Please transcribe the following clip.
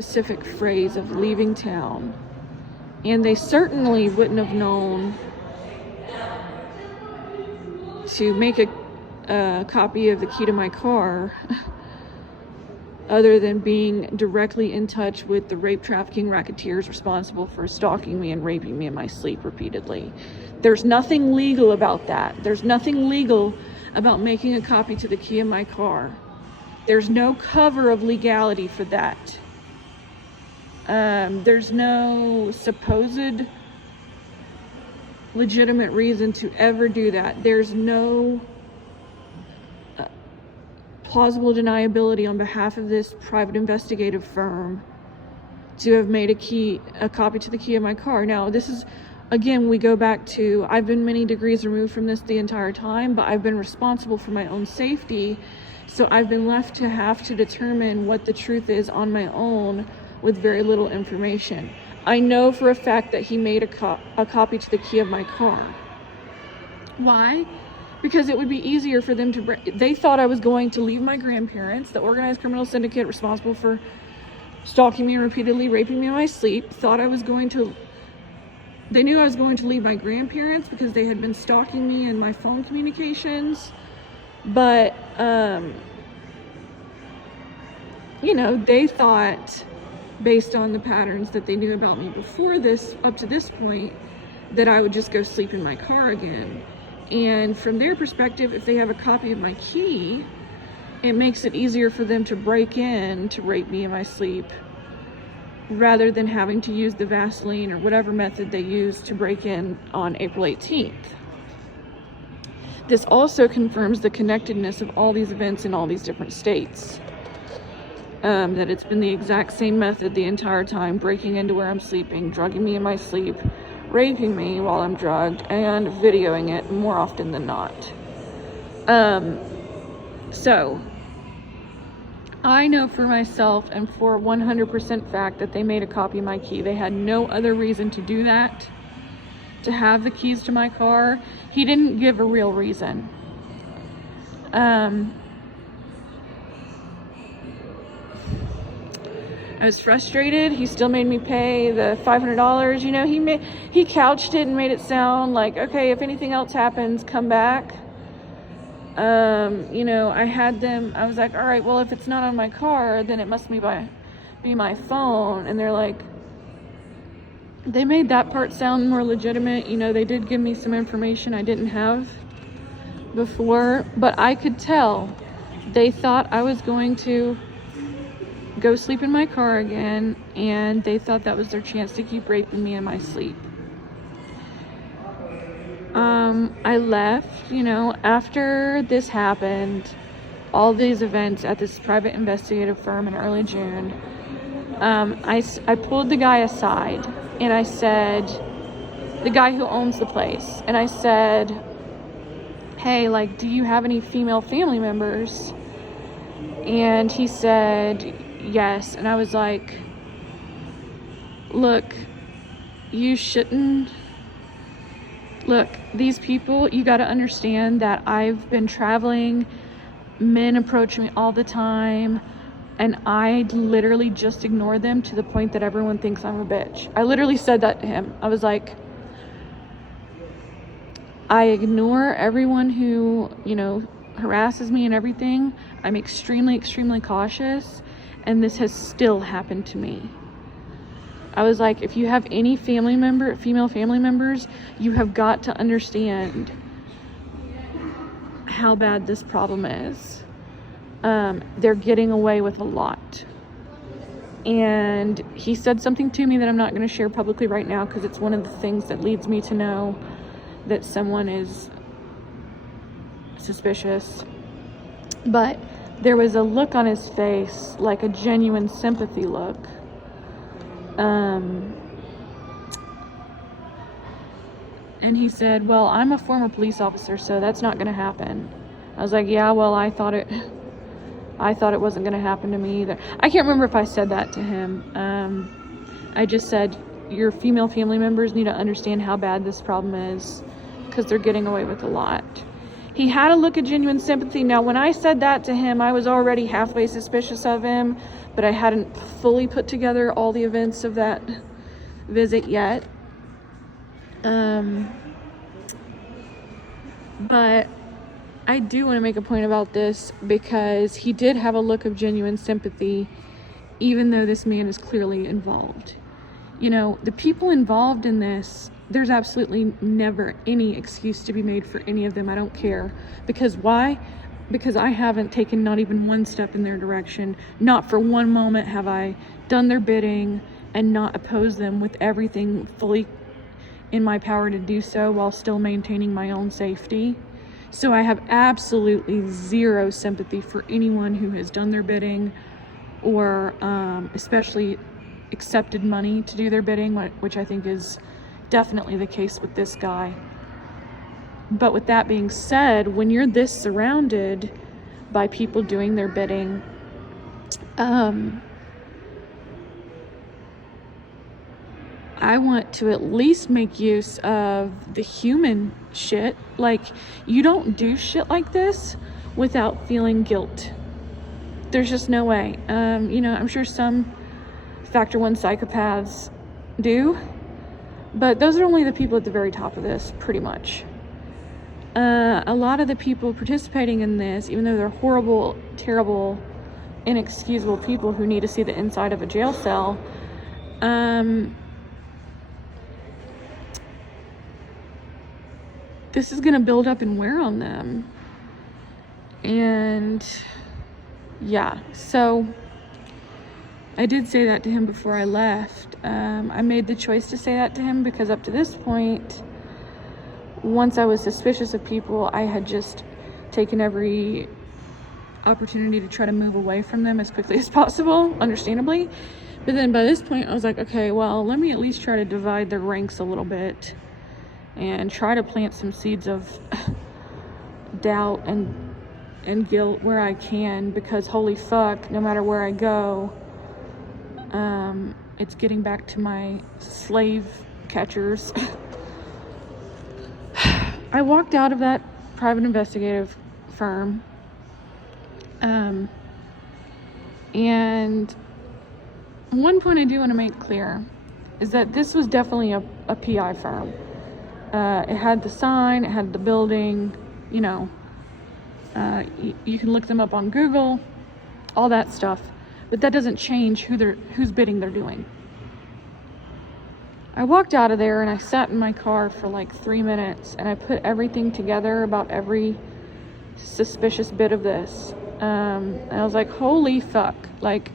specific phrase of leaving town, and they certainly wouldn't have known to make a copy of the key to my car other than being directly in touch with the rape trafficking racketeers responsible for stalking me and raping me in my sleep repeatedly. There's nothing legal about that. There's nothing legal about making a copy to the key of my car. There's no cover of legality for that. There's no supposed legitimate reason to ever do that. There's no plausible deniability on behalf of this private investigative firm to have made a copy to the key of my car. Now, this is, again, we go back to, I've been many degrees removed from this the entire time, but I've been responsible for my own safety. So I've been left to have to determine what the truth is on my own with very little information. I know for a fact that he made a copy to the key of my car. Why? Because it would be easier for them to they thought I was going to leave my grandparents, the organized criminal syndicate responsible for stalking me and repeatedly raping me in my sleep, they knew I was going to leave my grandparents because they had been stalking me in my phone communications. But, they thought, based on the patterns that they knew about me before this, up to this point, that I would just go sleep in my car again. And from their perspective, if they have a copy of my key, it makes it easier for them to break in to rape me in my sleep rather than having to use the Vaseline or whatever method they used to break in on April 18th. This also confirms the connectedness of all these events in all these different states. That it's been the exact same method the entire time, breaking into where I'm sleeping, drugging me in my sleep, raping me while I'm drugged, and videoing it more often than not. So I know for myself and for 100% fact that they made a copy of my key. They had no other reason to do that, to have the keys to my car. He didn't give a real reason. I was frustrated. He still made me pay the $500. He couched it and made it sound like, okay, if anything else happens, come back. I was like, all right, well, if it's not on my car, then it must be my phone. And they're like, they made that part sound more legitimate. They did give me some information I didn't have before, but I could tell they thought I was going to go sleep in my car again, and they thought that was their chance to keep raping me in my sleep. I left, after this happened, all these events at this private investigative firm in early June, I pulled the guy aside, and I said, the guy who owns the place, and I said, hey, do you have any female family members? And he said, yes. And I was like, look, these people, you got to understand that I've been traveling, men approach me all the time, and I literally just ignore them to the point that everyone thinks I'm a bitch. I literally said that to him. I was like, I ignore everyone who, harasses me and everything. I'm extremely, extremely cautious, and this has still happened to me. I was like, if you have any female family members, you have got to understand how bad this problem is. They're getting away with a lot. And he said something to me that I'm not going to share publicly right now because it's one of the things that leads me to know that someone is suspicious. But there was a look on his face, like a genuine sympathy look. And he said, well, I'm a former police officer, so that's not going to happen. I was like, yeah, well, I thought it wasn't going to happen to me either. I can't remember if I said that to him. I just said, your female family members need to understand how bad this problem is because they're getting away with a lot. He had a look of genuine sympathy. Now, when I said that to him, I was already halfway suspicious of him, but I hadn't fully put together all the events of that visit yet. But I do want to make a point about this, because he did have a look of genuine sympathy, even though this man is clearly involved. You know, the people involved in this, there's absolutely never any excuse to be made for any of them. I don't care. Because why? Because I haven't taken not even one step in their direction. Not for one moment have I done their bidding and not opposed them with everything fully in my power to do so, while still maintaining my own safety. So I have absolutely zero sympathy for anyone who has done their bidding, or especially accepted money to do their bidding, which I think is definitely the case with this guy. But with that being said, when you're this surrounded by people doing their bidding, I want to at least make use of the human shit. Like, you don't do shit like this without feeling guilt. There's just no way. You know, I'm sure some Factor 1 psychopaths do, but those are only the people at the very top of this, pretty much. A lot of the people participating in this, even though they're horrible, terrible, inexcusable people who need to see the inside of a jail cell, this is going to build up and wear on them. And yeah, so I did say that to him before I left. I made the choice to say that to him because up to this point, once I was suspicious of people, I had just taken every opportunity to try to move away from them as quickly as possible, understandably. But then by this point, I was like, okay, well, let me at least try to divide their ranks a little bit and try to plant some seeds of doubt and guilt where I can, because holy fuck, no matter where I go, it's getting back to my slave catchers. I walked out of that private investigative firm, and one point I do want to make clear is that this was definitely a PI firm. It had the sign, it had the building, you know, you can look them up on Google, all that stuff, but that doesn't change whose bidding they're doing. I walked out of there and I sat in my car for like 3 minutes and I put everything together about every suspicious bit of this. And I was like, holy fuck, like,